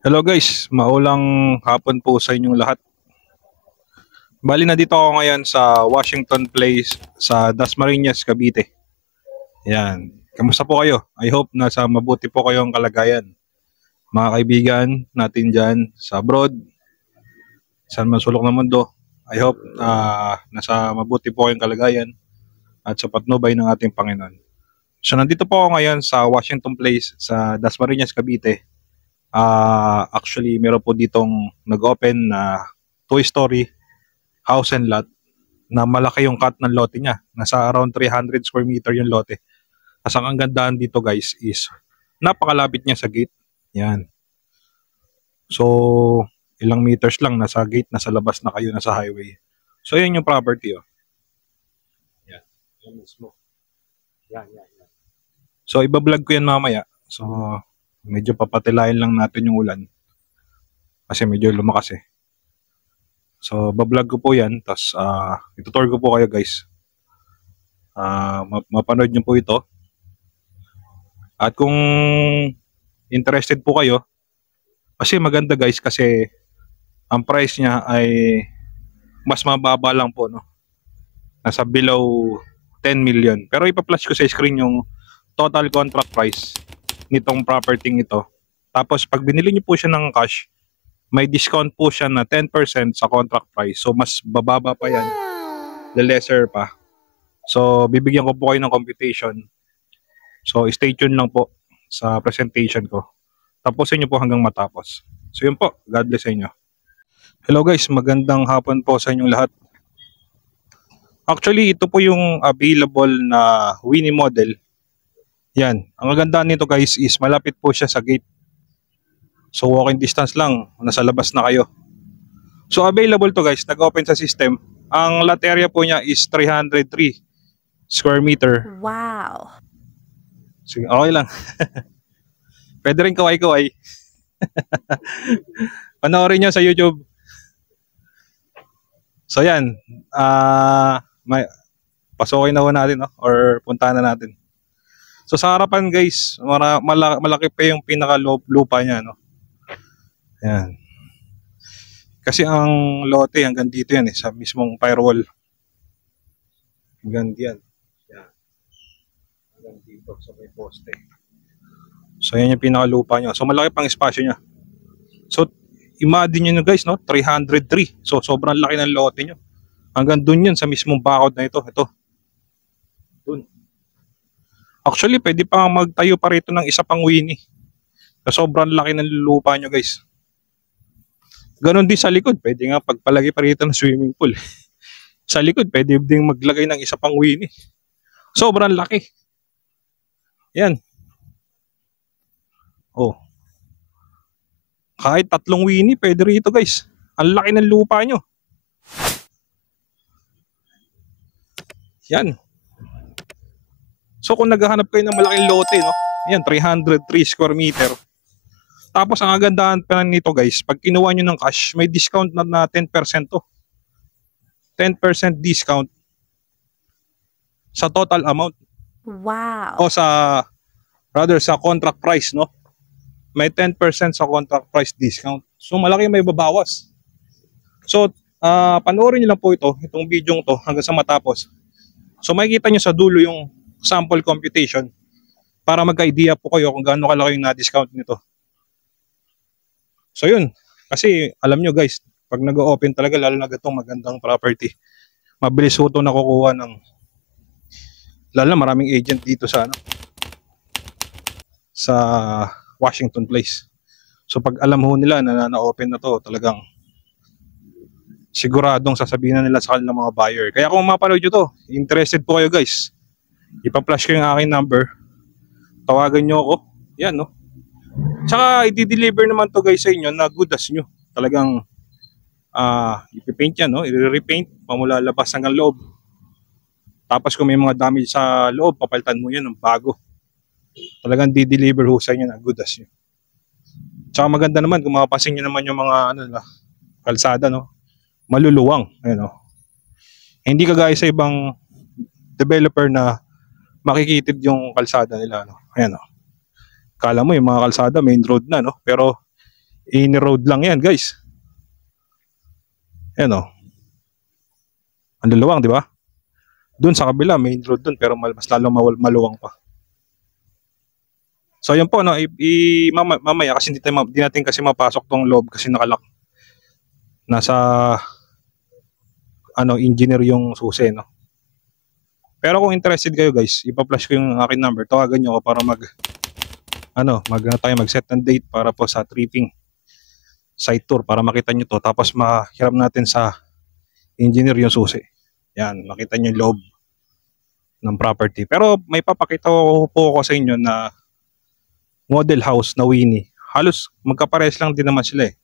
Hello guys, maulang hapon po sa inyong lahat. Bali na dito ako ngayon sa Washington Place sa Dasmariñas, Cavite. Yan. Kamusta po kayo? I hope nasa mabuti po kayong kalagayan. Mga kaibigan natin dyan sa abroad, saan man sulok ng mundo. I hope nasa mabuti po kayong kalagayan at sa patnubay ng ating Panginoon. So nandito po ako ngayon sa Washington Place sa Dasmariñas, Cavite. Actually, meron po ditong nag-open na two-story house and lot na malaki yung cut ng lote niya. Nasa around 300 square meter yung lote. As ang gandahan dito guys is napakalapit niya sa gate. Yan. So, ilang meters lang nasa gate, nasa labas na kayo, nasa highway. So, yan yung property. Oh. Yan. Yan mismo. Yan. So, ibablog ko yan mamaya. So, medyo papatilayin lang natin yung ulan. Kasi medyo lumakas eh. So, bablog ko po yan. Tapos, itutour ko po kayo guys. Mapanood nyo po ito. At kung interested po kayo, kasi maganda guys kasi ang price niya ay mas mababa lang po. No? Nasa below 10 million. Pero ipa-flash ko sa screen yung total contract price nitong property ito. Tapos pag binili niyo po siya ng cash, may discount po siya na 10% sa contract price. So mas bababa pa yan. The lesser pa. So bibigyan ko po kayo ng computation. So stay tuned lang po sa presentation ko. Tapusin niyo po hanggang matapos. So yun po. God bless sa inyo. Hello guys, magandang hapon po sa inyong lahat. Actually, ito po yung available na Winnie model. Yan. Ang maganda nito guys is malapit po siya sa gate. So walking distance lang. Nasa labas na kayo. So available to guys. Nag-open sa system. Ang lot area po niya is 303 square meter. Wow. Sige, okay lang. Pwede rin kaway-kaway. Panoorin nyo sa YouTube. So yan. Pasukin na ho natin. No? Or puntahan na natin. So sa harapan guys, malaki pa yung pinaka-lupa niya, no. Yan. Kasi ang lote hanggang dito yan sa mismong firewall. Hanggang diyan. Yan. Hanggang dito sa may poste. So yan yung pinaka-lupa niya. So malaki pang espasyo niya. So imagine niyo guys, no, 303. So sobrang laki ng lote niyo. Hanggang dun yun sa mismong bakod na ito. Ito. Dun. Actually, pwede pa magtayo pa rito ng isa pang Winnie. So, sobrang laki ng lupa nyo guys. Ganon din sa likod. Pwede nga pagpalagay pa rito ng swimming pool. Sa likod, pwede din maglagay ng isa pang Winnie. Sobrang laki. Yan. Oh. Kahit 3 Winnie, pwede rito guys. Ang laki ng lupa nyo. Yan. So kung naghahanap kayo ng malaking lote, no? Yan, 303 square meter. Tapos ang kagandahan pa nito guys, pag kinuha nyo ng cash, may discount na 10% to. 10% discount sa total amount. Wow. O sa contract price, no? May 10% sa contract price discount. So malaki may babawas. So panoorin nyo lang po itong video to hanggang sa matapos. So makikita nyo sa dulo yung sample computation para magka-idea po kayo kung gaano kalaki yung na-discount nito. So yun, kasi alam nyo guys, pag nag-open talaga, lalo na itong magandang property, mabilis ho ito nakukuha ng, lalo na maraming agent dito sa Washington Place. So pag alam ho nila na na-open na to, talagang siguradong sasabihin na nila sa kanilang mga buyer. Kaya kung mapanood nyo to, interested po kayo guys, ipa-flash ko yung aking number. Tawagan nyo ako. Yan, no? Tsaka, i-deliver naman to guys sa inyo na good as nyo. Talagang, ipipaint yan, no? I-repaint, pamula labas hanggang loob. Tapos kung may mga damage sa loob, papalitan mo yan ng bago. Talagang di-deliver ho sa inyo na good as nyo. Tsaka maganda naman kung mapapansin nyo naman yung mga ano na kalsada, no? Maluluwang, ayun, no? Hindi kagaya sa ibang developer na makikitid yung kalsada nila, no? Ayan, no? Kala mo yung mga kalsada main road na, no? Pero in road lang yan, guys. Ayan, no? Ang luluwang, di ba? Doon sa kabila, main road doon, pero mas lalong maluwang pa. So yun po, no, mamaya kasi di natin kasi mapasok tong loob kasi nakalock. Nasa engineer yung susi, no. Pero kung interested kayo, guys, ipa-flash ko yung akin number. Tawagan niyo ako para mag-set ng date para po sa tripping site tour para makita niyo to, tapos mahiram natin sa engineer yung susi. Yan, makita niyo yung loob ng property. Pero may papakita ko po ako sa inyo na model house na Winnie. Halos magkapares lang din naman sila eh.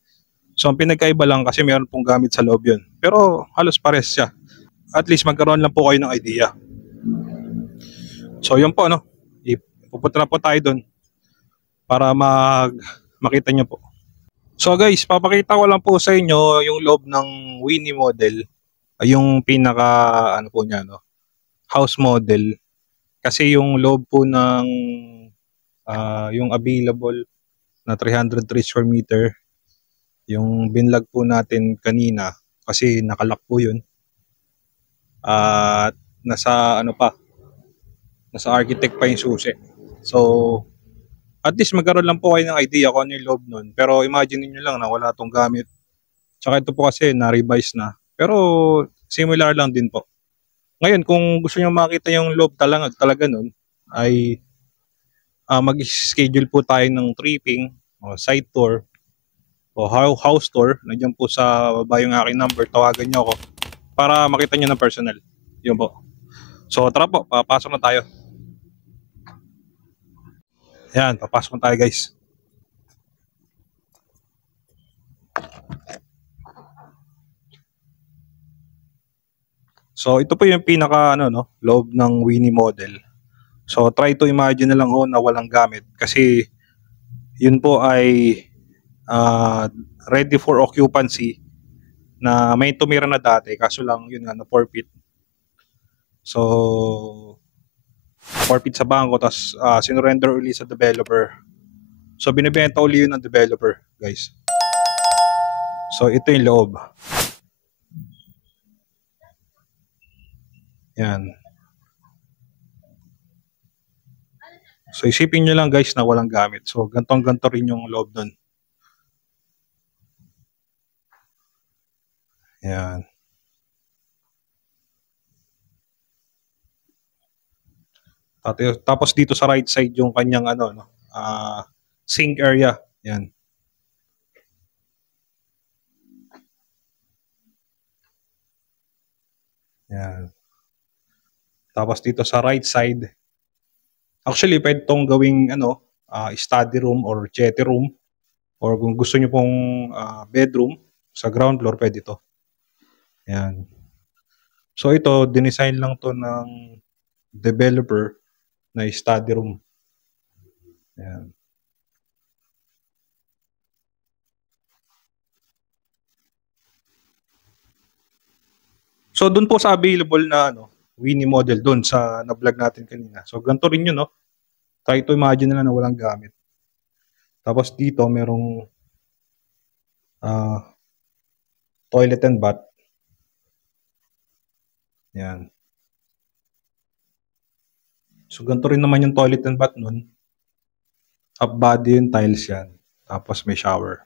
So ang pinagkaiba lang kasi mayroon pong gamit sa loob yun. Pero halos pares siya. At least magkaroon lang po kayo ng idea. So yun po, no. Pupunta na po tayo doon para makita nyo po. So guys, papakita ko lang po sa inyo yung loob ng Winnie model. Yung pinaka po niya, no, house model. Kasi yung loob po ng yung available na 303 square meter, yung binlog po natin kanina kasi nakalock po yun. At nasa architect pa yung susi. So at least magkaroon lang po kayo ng idea kung ano yung loob nun. Pero imagine niyo lang na wala tong gamit. Tsaka ito po kasi na-revise na. Pero similar lang din po. Ngayon, kung gusto niyo makita yung loob talaga nun, ay mag-schedule po tayo ng tripping o site tour o house tour. Nandiyan po sa baba yung aking number. Tawagan niyo ako para makita niyo ng personal. Yun po. So tara po, papasok na tayo. Yan, papasok na tayo, guys. So ito po yung pinaka loob ng Winnie model. So try to imagine na lang na walang gamit kasi yun po ay ready for occupancy na may tumira na dati kaso lang yun nga na forfeit. So forfeit sa bangko tapos sinurrender uli sa developer. So binibenta uli yun ng developer, guys. So ito yung loob. Yan. So isipin nyo lang, guys, na walang gamit. So gantong-ganto rin yung loob nun. Yan. Tapos dito sa right side yung kanyang sink area. Yan. Yan. Tapos dito sa right side, actually pwede tong gawing study room or jetty room, or kung gusto niyo pong bedroom sa ground floor, pwede to. Yan. So ito, dinesign lang to ng developer na study room. Yan. So doon po sa available na Winnie model doon sa na-vlog natin kanina. So ganito rin yun, no? Try to imagine na walang gamit. Tapos dito merong toilet and bath. Yan. So ganito rin naman yung toilet and bath nun. Half body yung tiles yan. Tapos may shower.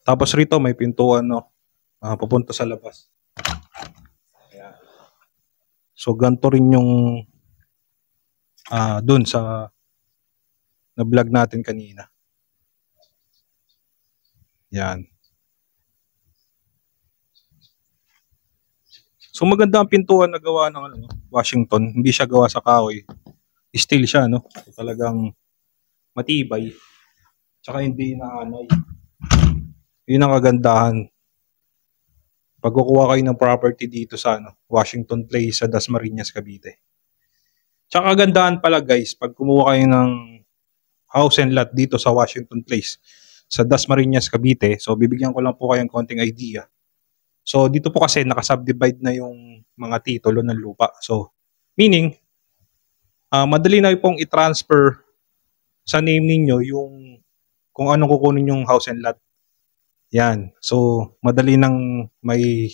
Tapos rito may pintuan papunta sa labas. Ayan. So ganito rin yung dun sa na-vlog natin kanina. Yan. So maganda ang pintuan na gawa ng Washington. Hindi siya gawa sa kahoy. Steel siya, no? So, talagang matibay. Tsaka hindi na Yun ang kagandahan. Pag kukuha kayo ng property dito sa Washington Place sa Dasmariñas, Cavite. Tsaka kagandahan pala guys, pag kumuha kayo ng house and lot dito sa Washington Place sa Dasmariñas, Cavite, so bibigyan ko lang po kayong konting idea. So dito po kasi nakasubdivide na yung mga titulo ng lupa. So meaning, madali na pong i-transfer sa name ninyo yung kung anong kukunin yung house and lot. Yan. So madali nang may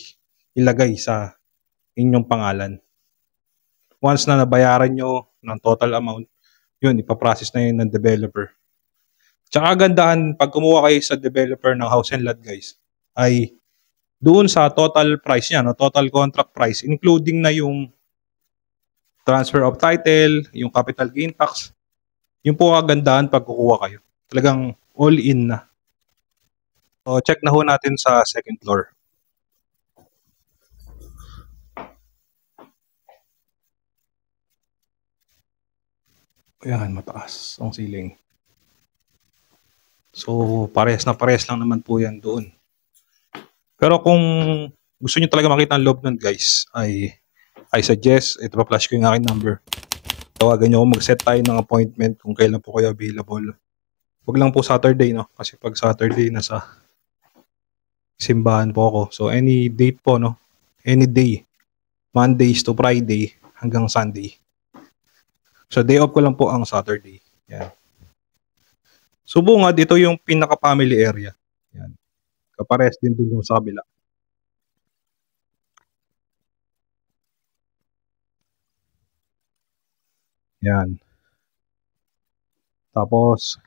ilagay sa inyong pangalan. Once na nabayaran nyo ng total amount, yun, ipaprocess na yun ng developer. Tsaka gandahan, pag kumuha kayo sa developer ng house and lot guys, ay doon sa total price niya, total contract price, including na yung transfer of title, yung capital gain tax, yung po kagandahan pag kukuha kayo. Talagang all in na. So check na ho natin sa second floor. Ayan, mataas ang ceiling. So parehas lang naman po yan doon. Pero kung gusto niyo talaga makita ang loob nun guys, I suggest, ito pa flash ko yung aking number. Tawagan niyo ako, mag-set tayo ng appointment kung kailan po kayo available. Huwag lang po Saturday, no? Kasi pag Saturday, nasa simbahan po ako. So any date po, no? Any day. Mondays to Friday hanggang Sunday. So day off ko lang po ang Saturday. Yan. So bungad, ito yung pinaka-family area. Yan. Kapares din dun sa kabila. Yan. Tapos,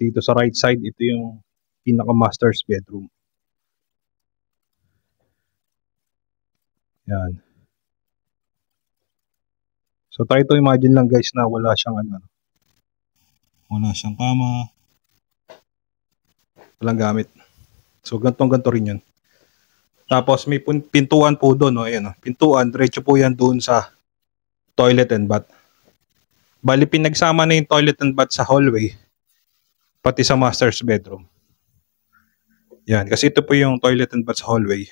dito sa right side, ito yung pinaka-master's bedroom. Yan. So try to imagine lang guys na wala siyang wala siyang kama, walang gamit. So ganto rin yun. Tapos may pintuan po doon, no? Ayan, no? Pintuan, diretso po yan doon sa toilet and bath. Bali pinagsama na yung toilet and bath sa hallway, pati sa master's bedroom. Yan, kasi ito po yung toilet and bath sa hallway.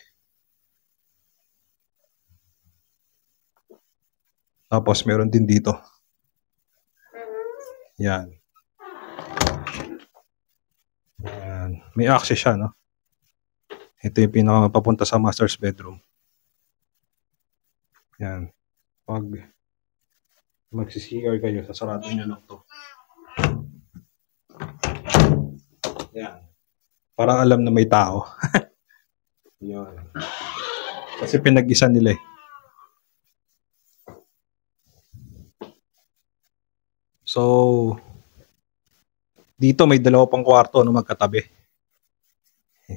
Tapos meron din dito. Yan. Yan. May access siya, no? Ito yung pinakapapunta sa master's bedroom. Yan. Pag magsi-CR kayo, sasarado nyo lang to. Yan. Parang alam na may tao. Yan. Kasi pinag-isa nila eh. So, dito may dalawa pang kwarto na magkatabi.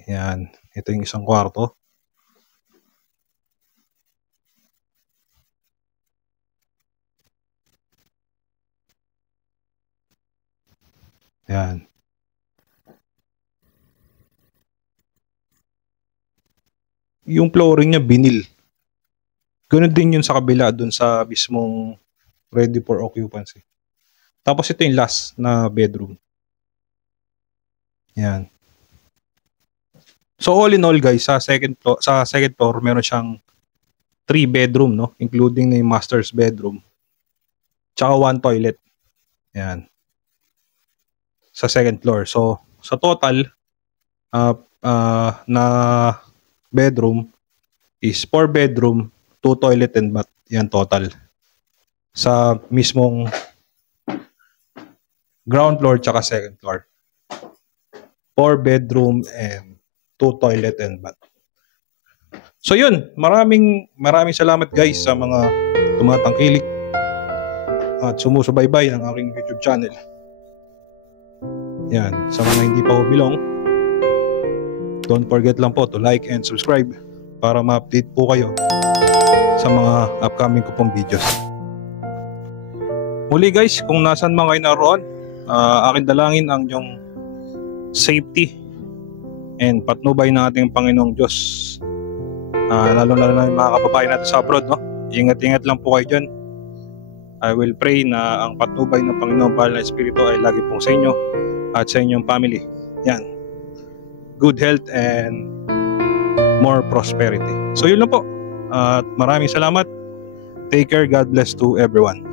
Yan. Ito yung isang kwarto. Yan. Yung flooring niya, vinyl. Ganun din yun sa kabila, dun sa mismong ready for occupancy. Tapos ito yung last na bedroom. Yan. So all in all guys, sa second floor meron siyang 3 bedroom, no, including na yung master's bedroom. Tsaka 1 toilet. Yan. Sa second floor. So sa total na bedroom is 4 bedroom, 2 toilet and bath. Yan total. Sa mismong ground floor tsaka second floor. 4 bedroom and 2 toilet and bath. So yun, maraming salamat guys sa mga tumatangkilik at sumusubaybay ng aking YouTube channel. Yan, sa mga hindi pa bilong, don't forget lang po to like and subscribe para ma-update po kayo sa mga upcoming ko pong videos. Muli guys, kung nasan man kayo naroon, aking dalangin ang inyong safety and patnubay ng ating Panginoong Diyos. Lalo na yung mga kababayan natin sa abroad, no? Ingat-ingat lang po kayo dyan. I will pray na ang patnubay ng Panginoong Bahal na Espiritu ay lagi pong sa inyo at sa inyong family. Yan. good health and more prosperity. So yun lang po. At maraming salamat. Take care. God bless to everyone.